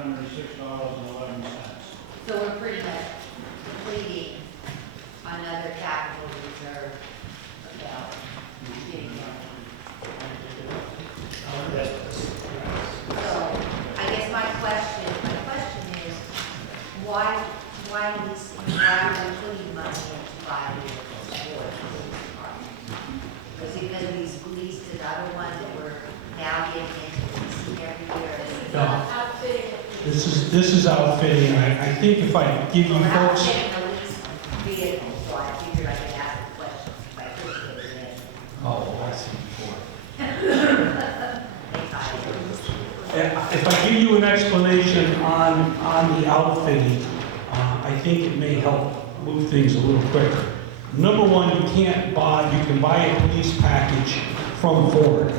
$706.11. So we're pretty much completing another capital reserve about getting money. So I guess my question is, why are we putting money into buy vehicles for the police department? Was it because we leased another one that we're now getting into leasing every year? No. This is outfitting. I think if I give you We're not folks, getting a lease vehicle, so I figured I could ask the question if I could put it in. oh, I see before. If If I give you an explanation on the outfitting, I think it may help move things a little quicker. Number one, you can buy a police package from Ford,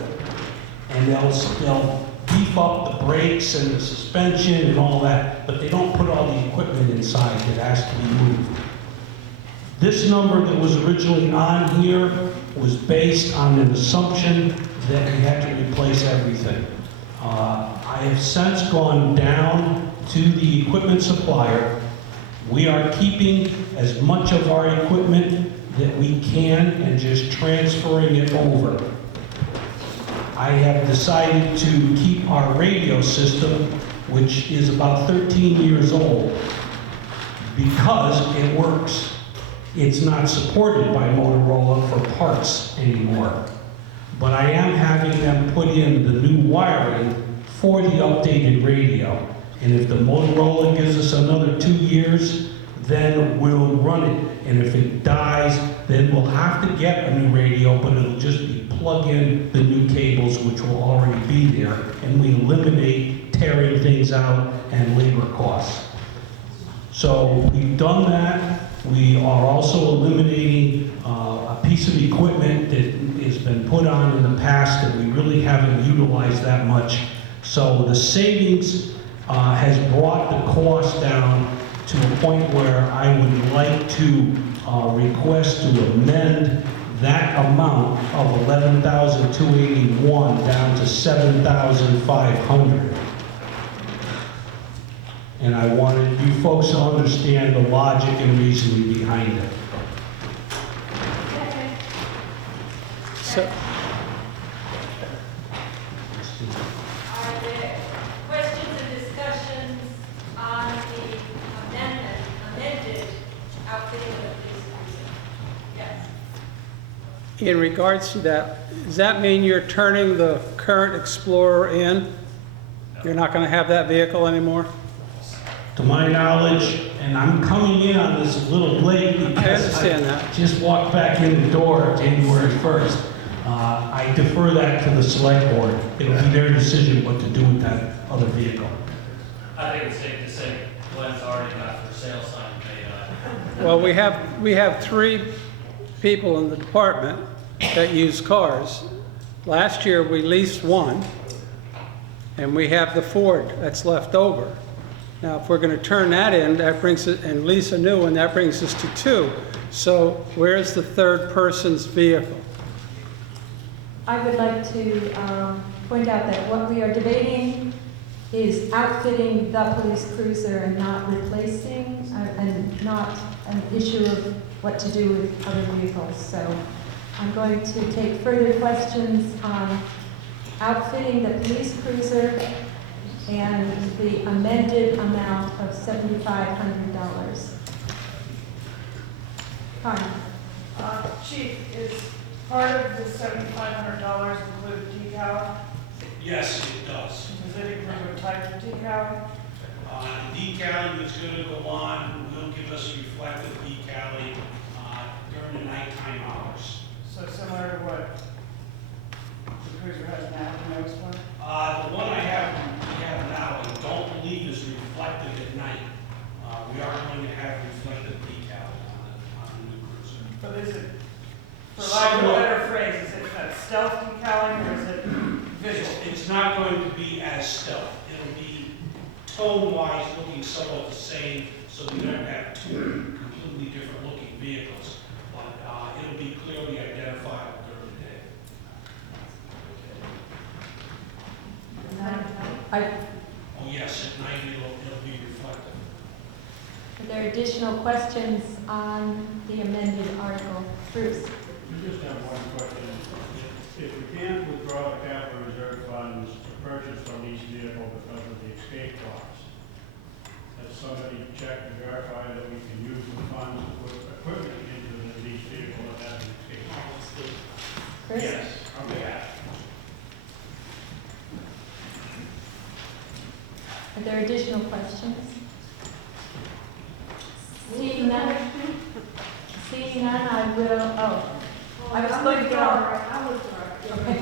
and they'll beef up the brakes and the suspension and all that, but they don't put all the equipment inside that has to be moved. This number that was originally on here was based on an assumption that we had to replace everything. I have since gone down to the equipment supplier. We are keeping as much of our equipment that we can and just transferring it over. I have decided to keep our radio system, which is about 13 years old, because it works. It's not supported by Motorola for parts anymore. But I am having them put in the new wiring for the updated radio. And if the Motorola gives us another 2 years, then we'll run it. And if it dies, then we'll have to get a new radio, but it'll just be plug in the new cables, which will already be there, and we eliminate tearing things out and labor costs. So we've done that. We are also eliminating a piece of equipment that has been put on in the past that we really haven't utilized that much. So the savings has brought the cost down to a point where I would like to request to amend that amount of $11,281 down to $7,500. And I wanted you folks to understand the logic and reasoning behind it. So, Are there questions or discussions on the amended outfitting of the police cruiser? Yes. in regards to that, does that mean you're turning the current Explorer in? You're not going to have that vehicle anymore? To my knowledge, and I'm coming in on this a little late I because understand I that. just walked back in the door January 1st. I defer that to the select board. It'll be their decision what to do with that other vehicle. I think it's safe to say Glenn's already got for sale sign made up. Well, we have 3 people in the department that use cars. Last year, we leased 1, and we have the Ford that's left over. Now, if we're going to turn that in, that brings it, and lease a new one, that brings us to 2. So where's the third person's vehicle? I would like to point out that what we are debating is outfitting the police cruiser and not replacing, and not an issue of what to do with other vehicles. So I'm going to take further questions on outfitting the police cruiser and the amended amount of $7,500. Connie? Chief, is part of the $7,500 include decal? Yes, it does. Does it include a type of decal? Decaling that's going to go on will give us reflective decaling during the nighttime hours. So similar to what the cruiser has now, the newest one? The one we have now, I don't believe is reflective at night. We are going to have reflective decal on the new cruiser. But is it, for lack of a better phrase, is it that stealth decaling or is it visual? It's not going to be as stealth. It'll be tone-wise looking somewhat the same, so we don't have 2 completely different looking vehicles. But it'll be clearly identifiable during the day. I Oh, yes. yes, at night it'll be reflective. Are there additional questions on the amended article? Bruce? You just have one question. If we can't withdraw the capital reserve funds to purchase from each vehicle because of the escape costs, has somebody checked to verify that we can use the funds to put equipment into each vehicle that has an escape cost? Chris? Yes. Okay. Are there additional questions? Seeing none, I will, I was going to get on. Okay.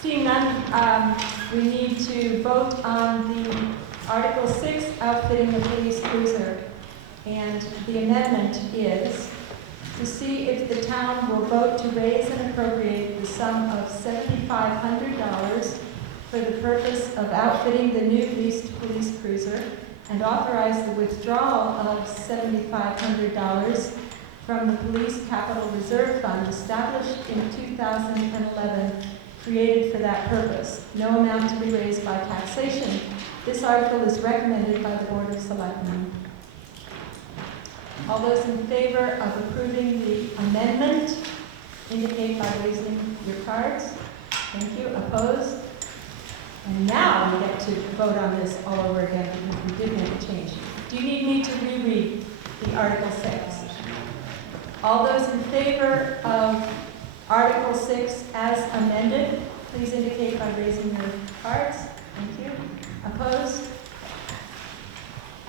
Seeing none, we need to vote on the Article 6, outfitting the police cruiser. And the amendment is to see if the town will vote to raise and appropriate the sum of $7,500 for the purpose of outfitting the new leased police cruiser and authorize the withdrawal of $7,500 from the Police Capital Reserve Fund established in 2011, created for that purpose. No amount to be raised by taxation. This article is recommended by the Board of Selectmen. All those in favor of approving the amendment indicate by raising your cards. Thank you. Opposed? And now we get to vote on this all over again because we did make a change. Do you need me to reread the Article 6? All those in favor of Article 6 as amended, please indicate by raising your cards. Thank you. Opposed?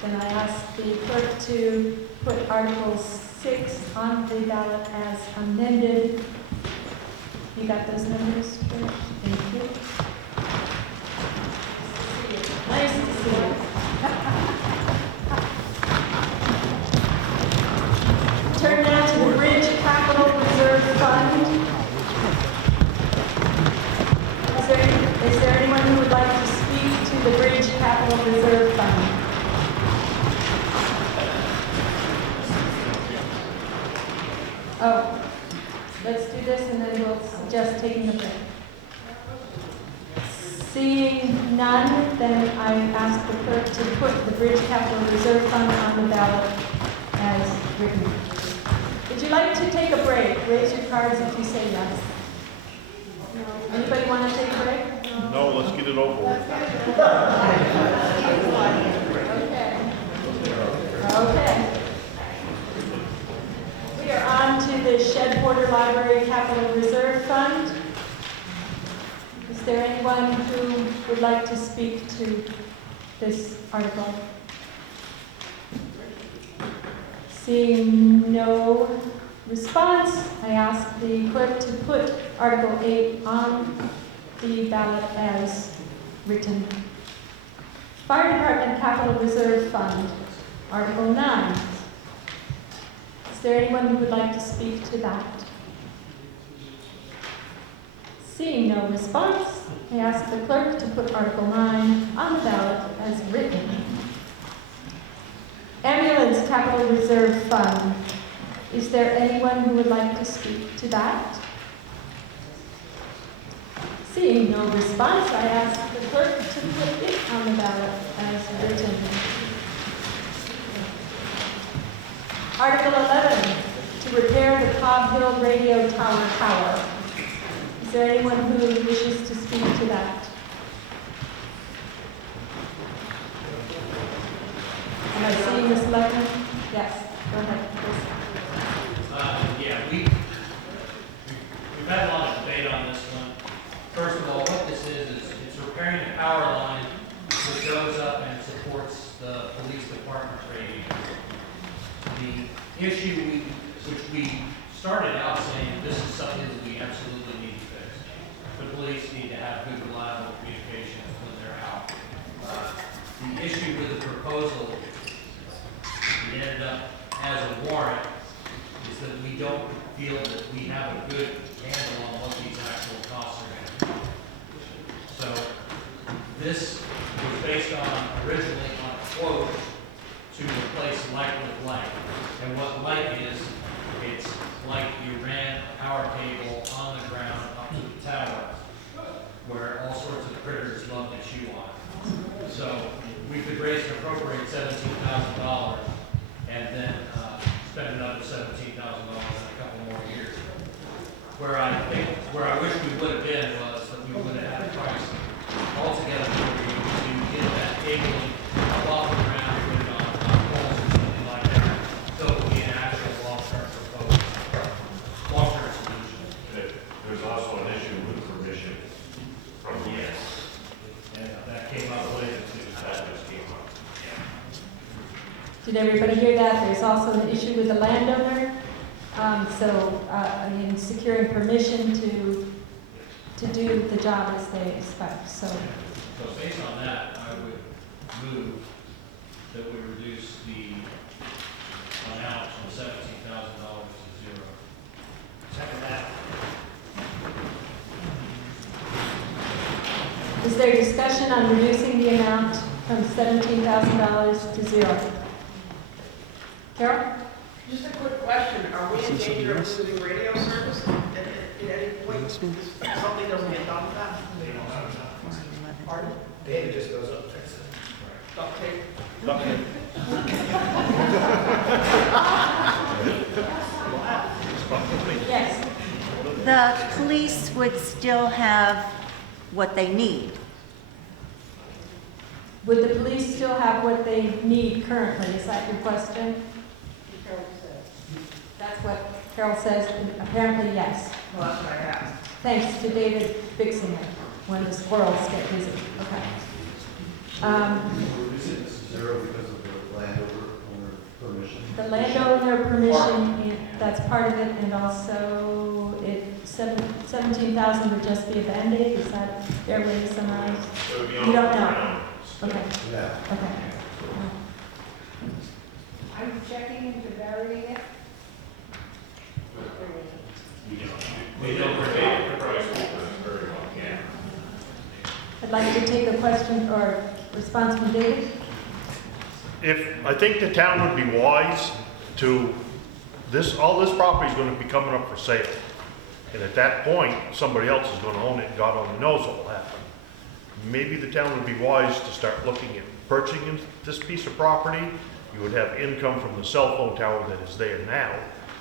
Then I ask the clerk to put Article 6 on the ballot as amended. You got those numbers, Trish? Thank you. Nice to see you. Turn now to the Bridge Capital Reserve Fund. Is there anyone who would like to speak to the Bridge Capital Reserve Fund? Oh, let's do this and then we'll suggest taking a break. Seeing none, then I ask the clerk to put the Bridge Capital Reserve Fund on the ballot as written. Would you like to take a break? Raise your cards if you say yes. Anybody want to take a break? No, let's get it over with. Okay. We are on to the Shed Library Capital Reserve Fund. Is there anyone who would like to speak to this article? Seeing no response, I ask the clerk to put Article 8 on the ballot as written. Fire Department Capital Reserve Fund, Article 9. Is there anyone who would like to speak to that? Seeing no response, I ask the clerk to put Article 9 on the ballot as written. Ambulance Capital Reserve Fund. Is there anyone who would like to speak to that? Seeing no response, I ask the clerk to put it on the ballot as written. Article 11, to repair the Cobb Hill Radio Tower. Is there anyone who wishes to speak to that? Am I seeing Ms. Leckman? Yes, go ahead, please. Yeah, we've had a lot of debate on this one. First of all, what this is it's repairing the power line which goes up and supports the police department radio. The issue which we started out saying this is something that we absolutely need to fix. The police need to have good, reliable communications when they're out. The issue with the proposal, it ended up as a warrant, is that we don't feel that we have a good handle on what these actual costs are going to be. So this was based on, originally on a quote to replace like with like. And what like is, it's like you ran a power cable on the ground up to the tower, where all sorts of critters love to chew on it. So we could raise and appropriate $17,000 and then spend another $17,000 in a couple more years. Where I wish we would have been was that we would have had a price altogether for you to get that cabling up off the ground, put it on poles or something like that. So it would be an actual long-term proposal, long-term solution. There's also an issue with permission from the Yes. And that came up later too. that just came up. Did everybody hear that? There's also an issue with the landowner. Securing permission to do the job as they expect, so. So based on that, I would move that we reduce the amount from $17,000 to zero. Second that. Is there discussion on reducing the amount from $17,000 to zero? Carol? Just a quick question, are we in danger of losing radio service at any point if something doesn't get done with that? Pardon? Data just goes up, fix it. Duct tape? Yes. The police would still have what they need. Would the police still have what they need currently? Is that your question? That's what Carol says, and apparently yes. Well, that's what I asked. Thanks to David fixing it when the squirrels get busy. Okay. Zero because of the landowner permission. The landowner permission, that's part of it, and also 17,000 would just be a Band-Aid, is that a fair way to summarize? So it would be You on don't the know? ground. Okay, Yeah. okay. Are you checking into varying it? We don't debate the price very well, yeah. I'd like to take a question or response from David. I think the town would be wise to, all this property is gonna be coming up for sale. And at that point, somebody else is gonna own it, and God only knows what will happen. Maybe the town would be wise to start looking at purchasing this piece of property. You would have income from the cell phone tower that is there now.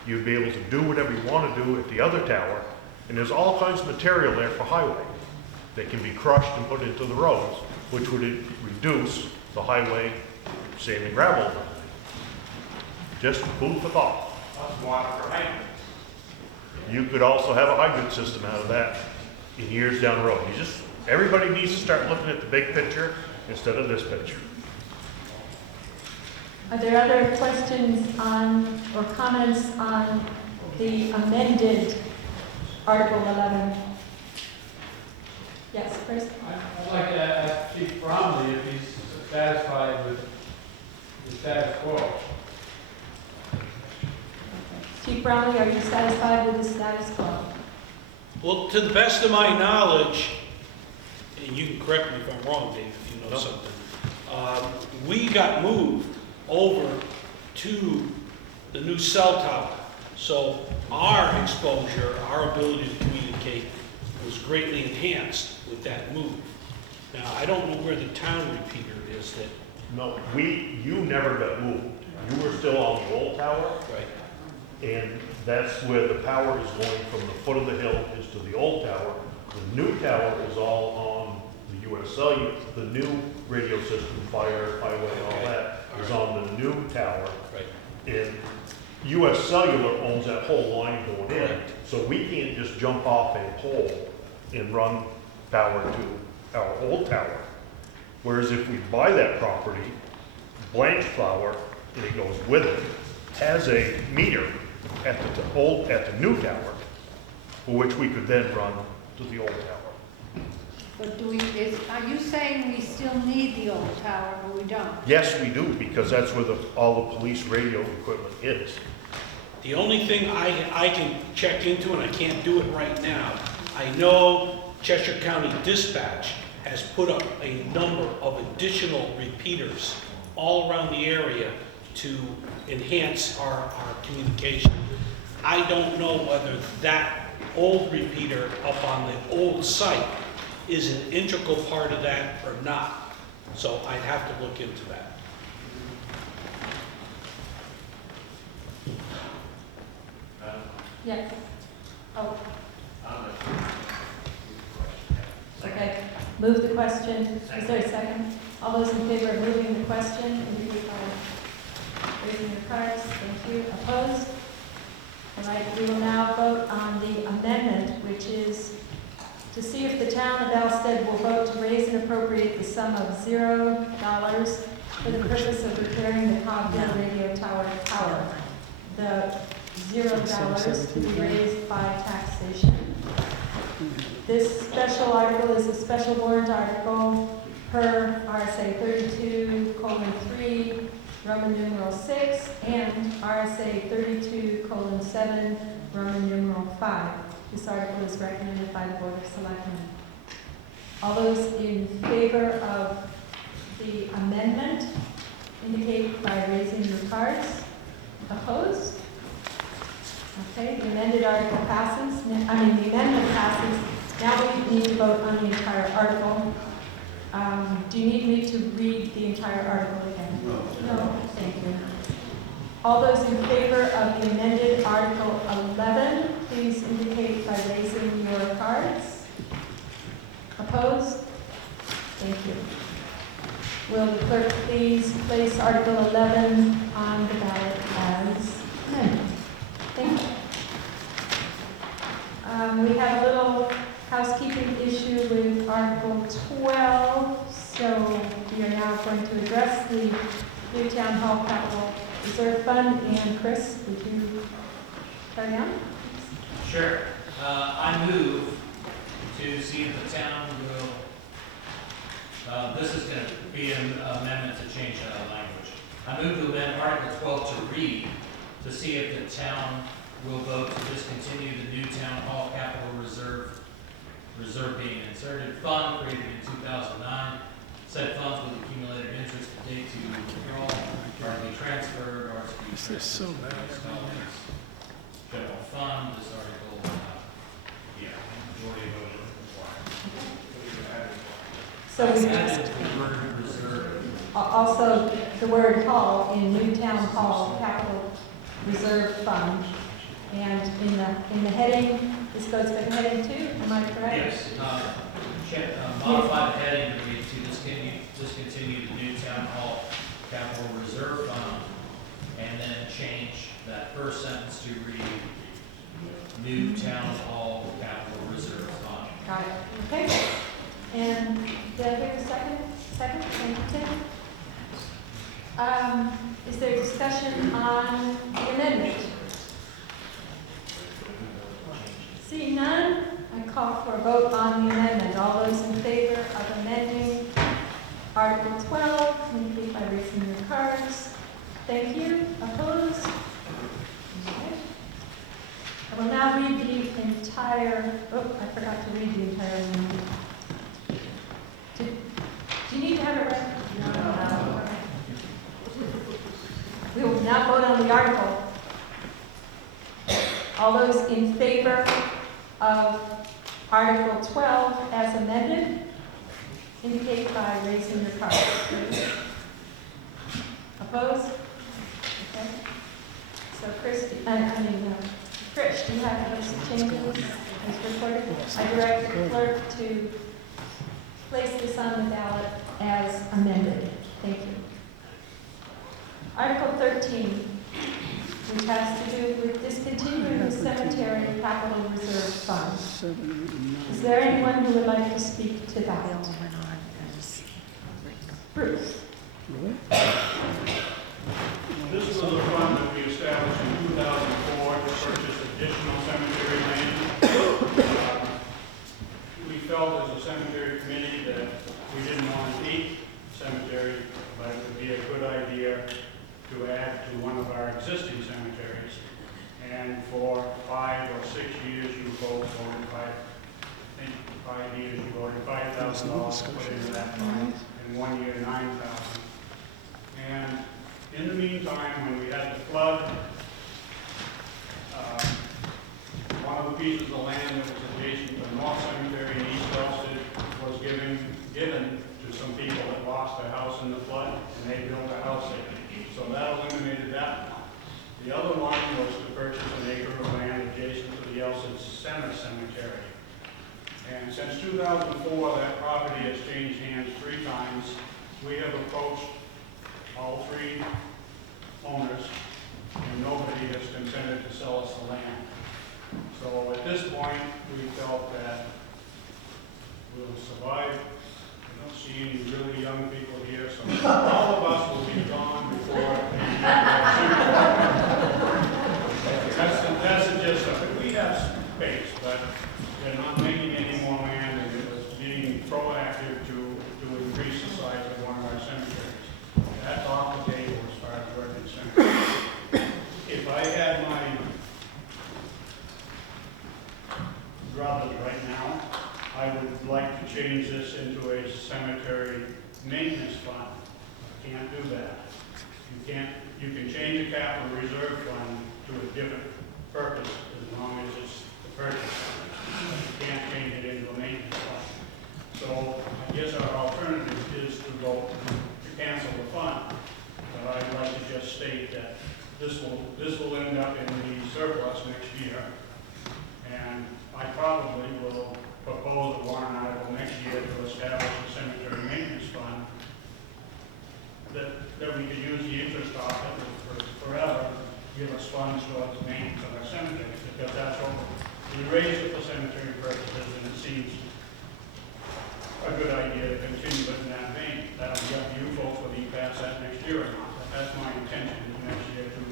You'd be able to do whatever you wanna do at the other tower. And there's all kinds of material there for highway that can be crushed and put into the roads, which would reduce the highway sand and gravel. Just food for thought. That's water for hydrants. You could also have a hydrant system out of that in years down the road. Everybody needs to start looking at the big picture instead of this picture. Are there other questions on, or comments on the amended Article 11? Yes, Chris? I'd like to ask Chief Bromley if he's satisfied with the status quo. Chief Brownlee, are you satisfied with the status quo? Well, to the best of my knowledge, and you can correct me if I'm wrong, Dave, if you know something, we got moved over to the new cell tower. So our exposure, our ability to communicate was greatly enhanced with that move. Now, I don't know where the town repeater is that. No, you never got moved. You were still on the old tower. Right. And that's where the power is going from the foot of the hill is to the old tower. The new tower is all on the US Cellular, the new radio system, fire, highway, all that is on the new tower. Right. And US Cellular owns that whole line going in, Right. so we can't just jump off a pole and run power to our old tower. Whereas if we buy that property, Blanchflower, and it goes with it, has a meter at the new tower, for which we could then run to the old tower. But are you saying we still need the old tower or we don't? Yes, we do, because that's where all the police radio equipment is. The only thing I can check into, and I can't do it right now, I know Cheshire County Dispatch has put up a number of additional repeaters all around the area to enhance our communication. I don't know whether that old repeater up on the old site is an integral part of that or not. So I'd have to look into that. Yes. Oh, okay. Move the question. Is there a second? All those in favor of moving the question, indicate by raising your cards. Thank you. Opposed? All right, we will now vote on the amendment, which is to see if the town of Alstead will vote to raise and appropriate the sum of $0 for the purpose of repairing the Coghill radio tower. The $0 to be raised by taxation. This special article is a special warrant article per RSA 32:3, Roman numeral 6, and RSA 32:7, Roman numeral 5. This article is recommended by the Board of Selectmen. All those in favor of the amendment indicate by raising your cards. Opposed? Okay, the amended article passes. The amendment passes. Now we need to vote on the entire article. Do you need me to read the entire article again? No, thank you. All those in favor of the amended Article 11, please indicate by raising your cards. Opposed? Thank you. Will the clerk please place Article 11 on the ballot as amended? Thank you. We have a little housekeeping issue with Article 12, so we are now going to address the new Town Hall Capital Reserve Fund. And Chris, would you carry on? Sure. I move to see if the town will, this is going to be an amendment to change language. I move to amend Article 12 to read, to see if the town will vote to discontinue the new Town Hall Capital Reserve being inserted fund created in 2009. Said funds with accumulated interest to date to withdrawal, are to be transferred, or to be transferred to general fund. This article, majority vote required. So we added the word reserve. also the word hall in new Town Hall Capital Reserve Fund. And in the heading, this goes to the heading 2, am I correct? Yes, modify the heading to read to discontinue the new Town Hall Capital Reserve Fund, and then change that first sentence to read new Town Hall Capital Reserve Fund. Got it. Okay. And did I hear a second? Second? Thank you, Tim. Is there discussion on the amendment? Seeing none, I call for a vote on the amendment. All those in favor of amending Article 12, indicate by raising your cards. Thank you. Opposed? Okay. I will now read the entire, I forgot to read the entire amendment. Do you need to have it read? No. We will now vote on the article. All those in favor of Article 12 as amended, indicate by raising your card. Opposed? Okay. So Chris, Trish, do you have those changes as recorded? I direct the clerk to place this on the ballot as amended. Thank you. Article 13. Which has to do with discontinuing the cemetery capital reserve fund. Is there anyone who would like to speak to that? Bruce. This was a fund that we established in 2004 to purchase additional cemetery land. We felt as a cemetery committee that we didn't want to keep cemetery, but it would be a good idea to add to one of our existing cemeteries. And for 5 or 6 years, you both voted 5 years, you voted $5,000 to put into that fund, and 1 year, $9,000. And in the meantime, when we had the flood, one of the pieces of land that was adjacent to the North Cemetery in East Alstead was given to some people that lost their in the flood, and they built a house there. So that eliminated that one. The other one was to purchase an acre of land adjacent to the Alstead Center Cemetery. And since 2004, that property has changed hands 3 times. We have approached all 3 owners, and nobody has consented to sell us the land. So at this point, we felt that we'll survive. I don't see any really young people here, so all of us will be gone before that's the gist of it. We have space, but they're not making any more land, and it was being proactive to increase the size of one of our cemeteries. That's off the table as far as working cemeteries. If I had my druthers right now, I would like to change this into a cemetery maintenance fund. I can't do that. You can change a capital reserve fund to a different purpose as long as it's the purchase. You can't change it into a maintenance fund. So I guess our alternative is to vote to cancel the fund. But I'd like to just state that this will end up in the surplus next year. And I probably will propose a warrant article next year to establish a cemetery maintenance fund that we could use the interest off it for forever, give us funds towards maintenance of our cemeteries, because that's what we raised it for cemetery purposes, and it seems a good idea to continue it in that vein. That'll be up to you folks whether you pass that next year or not. But that's my intention, is next year to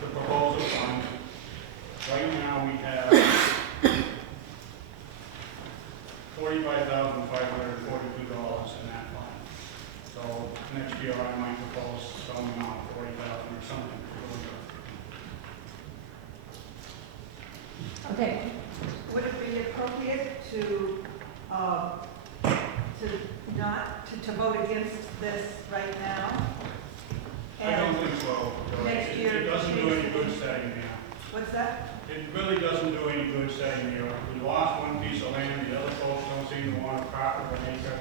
propose a fund. Right now we have $45,542 in that fund. So next year I might propose some amount, 40,000 or something. Okay. Would it be appropriate to vote against this right now? I don't think so. Next year, It doesn't do any good setting there. What's that? It really doesn't do any good setting there. We lost one piece of land, the other folks don't seem to want a proper acre.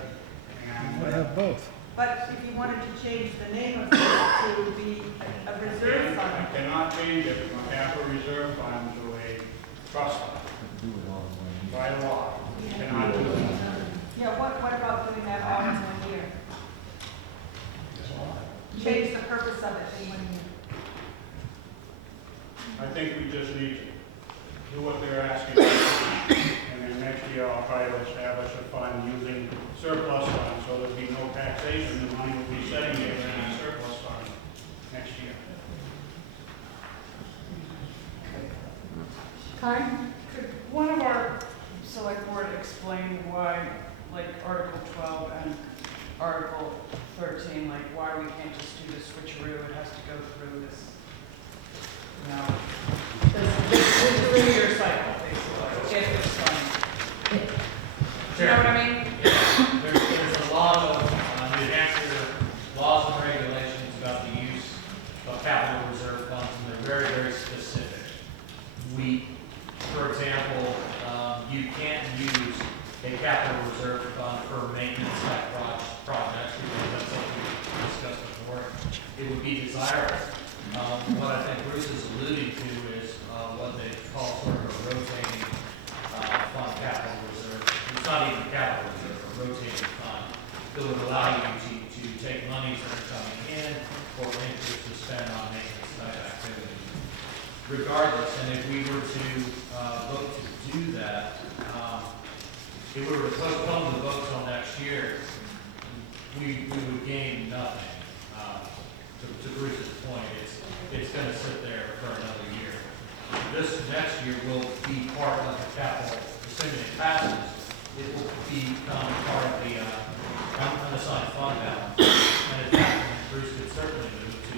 And I have both. But if you wanted to change the name of it to be a reserve I fund, cannot change it from a capital reserve fund to a trust fund. By law, you cannot do that. yeah, what about doing that all in 1 year? Change the purpose of it in 1 year. I think we just need to do what they're asking for. And then next year I'll try to establish a fund using surplus funds, so there'll be no taxation. The money will be sitting there in a surplus fund next year. Karen? Could one of our select board explain why, like Article 12 and Article 13, like why we can't just do the switcheroo, it has to go through this, you know, this 3-year cycle, basically, get this funding. Do you know what I mean? Yeah, there's a lot of New Hampshire laws and regulations about the use of capital reserve funds, and they're very, very specific. For example, you can't use a capital reserve fund for maintenance type projects, because that's something we discussed before. It would be desirable. What I think Bruce is alluding to is what they call sort of a rotating fund capital reserve. It's not even capital reserve, a rotating fund that would allow you to take monies that are coming in or interest to spend on maintenance type activities. Regardless, and if we were to vote to do that, if we were to postpone the vote till next year, we would gain nothing. To Bruce's point, it's going to sit there for another year. This next year will be part of the capital, assuming it passes, it will become part of the unassigned fund balance. And at that point, Bruce could certainly move to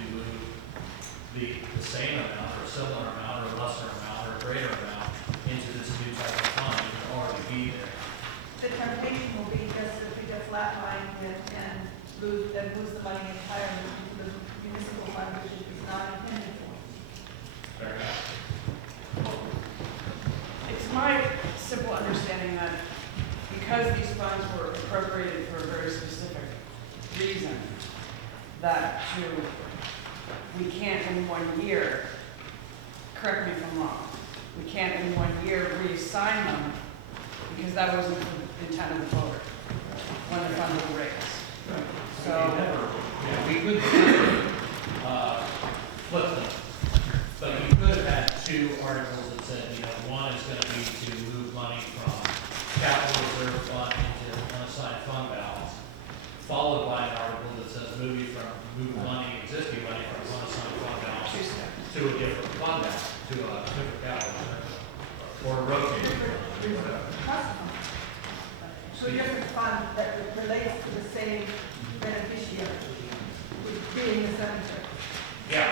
the same amount, or a similar amount, or a lesser amount, or a greater amount into this new type of fund. It would already be there. The temptation will be just to be a flat line and lose the money entirely into the municipal fund, which is not intended for. Fair enough. It's my simple understanding that because these funds were appropriated for a very specific reason that we can't in 1 year, correct me if I'm wrong, we can't in 1 year reassign them because that wasn't the intent of the voter when the fund was raised. So, Yeah, we could, flip them. But you could have had two articles that said, one is gonna be to move money from capital reserve fund into unassigned fund balance, followed by an article that says move money, existing money from unassigned fund balance to a different fund balance, to a different capital reserve, or rotate. So a different fund that relates to the same beneficiary, being the cemetery. Yeah, I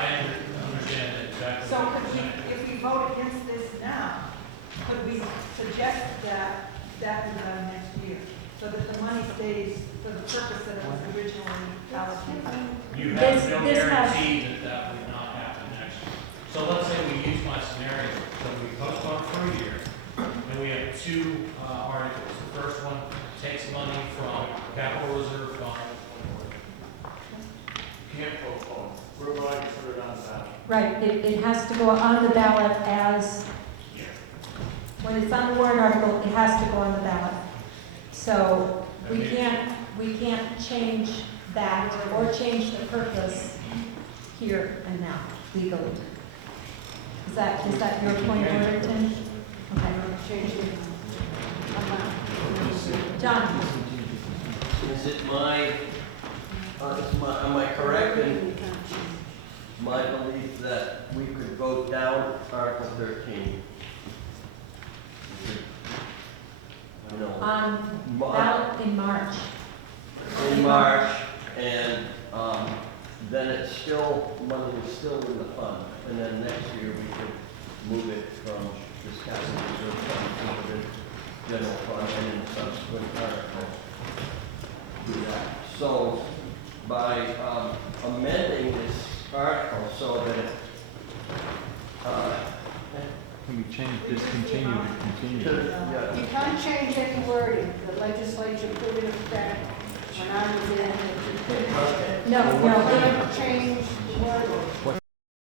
understand exactly. So what could you're we, saying. if we vote against this now, could we suggest that that be done next year? So that the money stays for the purpose that it was originally allocated? You have This- no this has- guarantee that that would not happen next year. So let's say we use my scenario, so we postpone for a year, and we have two articles. The first one takes money from capital reserve fund. Can't postpone. We're going to put it on the ballot. Right, it has to go on the ballot as, when it's on the warrant article, it has to go on the ballot. So we can't change that or change the purpose here and now legally. Is that your point of order, Tim? Okay. John? Is it am I correct in my belief that we could vote down Article 13? On ballot in March. In March, and then it's still, money is still in the fund, and then next year we could move it from this capital reserve fund to the general fund and in the subsequent article do that. So by amending this article so that it, Can we change discontinue to continue? yeah, You can't change any wording. The legislature put in effect when I was in, it. You couldn't No, change the wording.